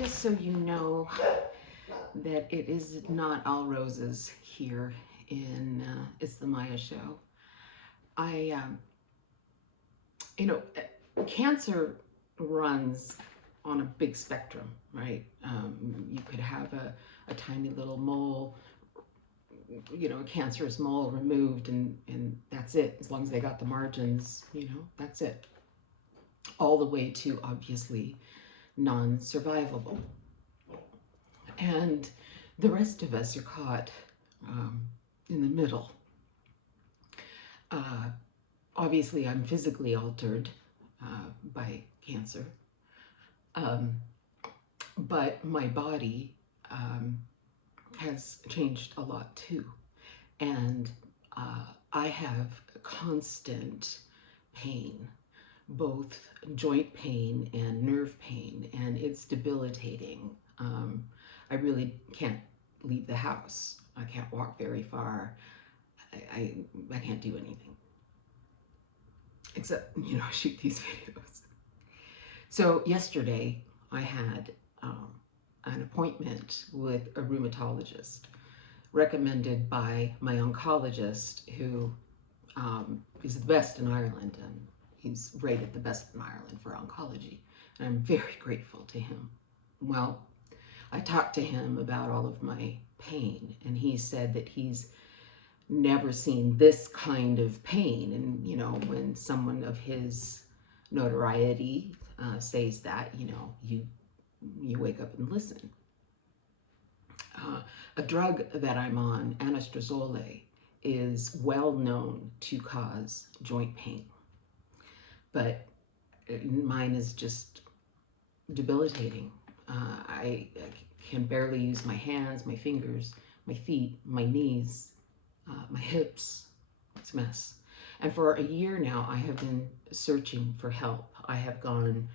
just so you know that it is not all roses here in It's the Maya Show. I, you know, cancer runs on a big spectrum, right? You could have a tiny little mole, a cancerous mole removed, and that's it. As long as they got the margins, that's it. All the way to obviously non-survivable. And the rest of us are caught in the middle. Obviously, I'm physically altered by cancer, but my body has changed a lot too. And I have constant pain, both joint pain and nerve pain, and it's debilitating. I really can't leave the house. I can't walk very far. I can't do anything except, shoot these videos. So yesterday I had an appointment with a rheumatologist recommended by my oncologist, who is the best in Ireland, and he's rated the best in Ireland for oncology. And I'm very grateful to him. Well, I talked to him about all of my pain, and he said that he's never seen this kind of pain. And, when someone of his notoriety says that, you wake up and listen. A drug that I'm on, anastrozole, is well known to cause joint pain, but mine is just debilitating. I can barely use my hands, my fingers, my feet, my knees, my hips. It's a mess. And for a year now, I have been searching for help. I have gone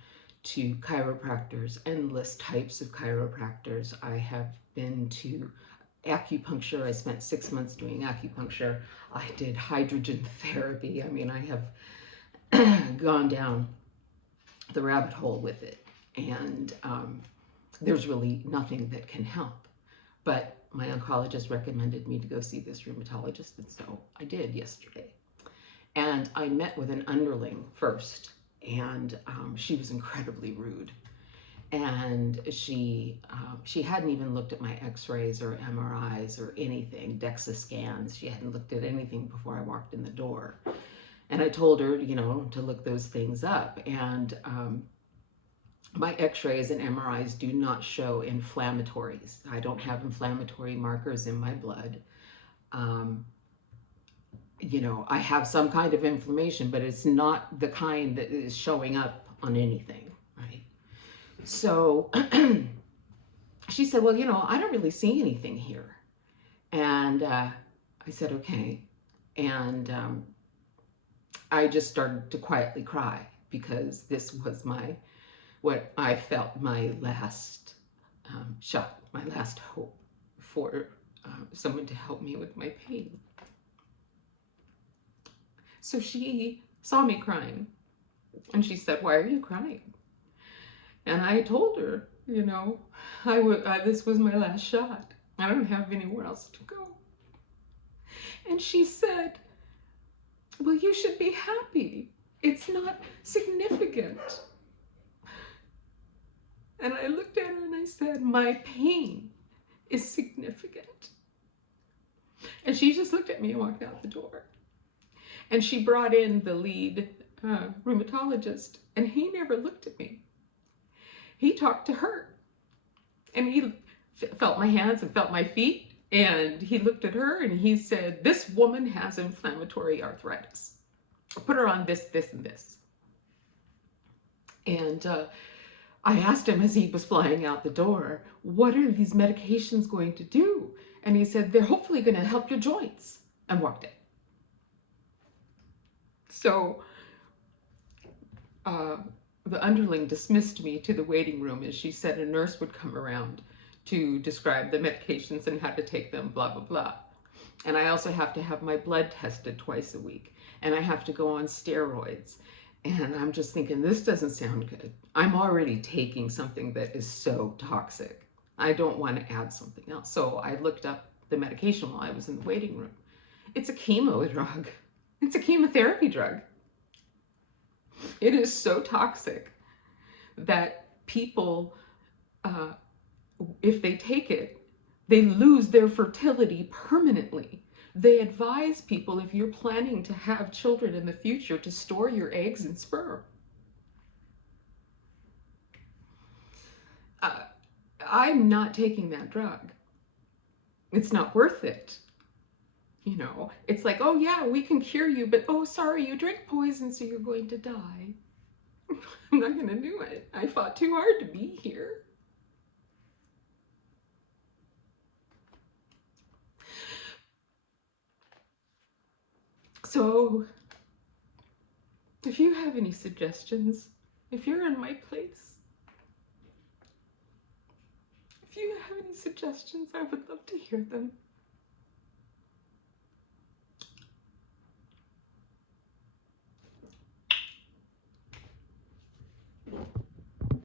to chiropractors, endless types of chiropractors. I have been to acupuncture. I spent 6 months doing acupuncture. I did hydrogen therapy. I mean, I have gone down the rabbit hole with it. And there's really nothing that can help. But my oncologist recommended me to go see this rheumatologist, and so I did yesterday. And I met with an underling first, and she was incredibly rude. And she hadn't even looked at my x-rays or MRIs or anything, DEXA scans. She hadn't looked at anything before I walked in the door. And I told her, to look those things up. And my x-rays and MRIs do not show inflammatories. I don't have inflammatory markers in my blood. I have some kind of inflammation, but it's not the kind that is showing up on anything, right? So she said, well, I don't really see anything here. And I said, okay. And I just started to quietly cry, because this was what I felt my last shot, my last hope for someone to help me with my pain. So she saw me crying, and she said, why are you crying? And I told her, this was my last shot. I don't have anywhere else to go. And she said, well, you should be happy. It's not significant. And I looked at her and I said, my pain is significant. And she just looked at me and walked out the door. And she brought in the lead rheumatologist, and he never looked at me. He talked to her, and he felt my hands and felt my feet, and he looked at her and he said, this woman has inflammatory arthritis. Put her on this, this, and this. And I asked him as he was flying out the door, what are these medications going to do? And he said, they're hopefully going to help your joints, and walked in. So the underling dismissed me to the waiting room, as she said a nurse would come around to describe the medications and how to take them, blah, blah, blah. And I also have to have my blood tested twice a week, and I have to go on steroids. And I'm just thinking, this doesn't sound good. I'm already taking something that is so toxic. I don't want to add something else. So I looked up the medication while I was in the waiting room. It's a chemo drug. It's a chemotherapy drug. It is so toxic that people, uh, if they take it, they lose their fertility permanently. They advise people, if you're planning to have children in the future, to store your eggs and sperm. Uh, I'm not taking that drug. It's not worth it. You know, it's like, oh yeah, we can cure you, but oh, sorry, you drink poison, so you're going to die. I'm not going to do it. I fought too hard to be here. So, if you have any suggestions, if you're in my place, if you have any suggestions, I would love to hear them.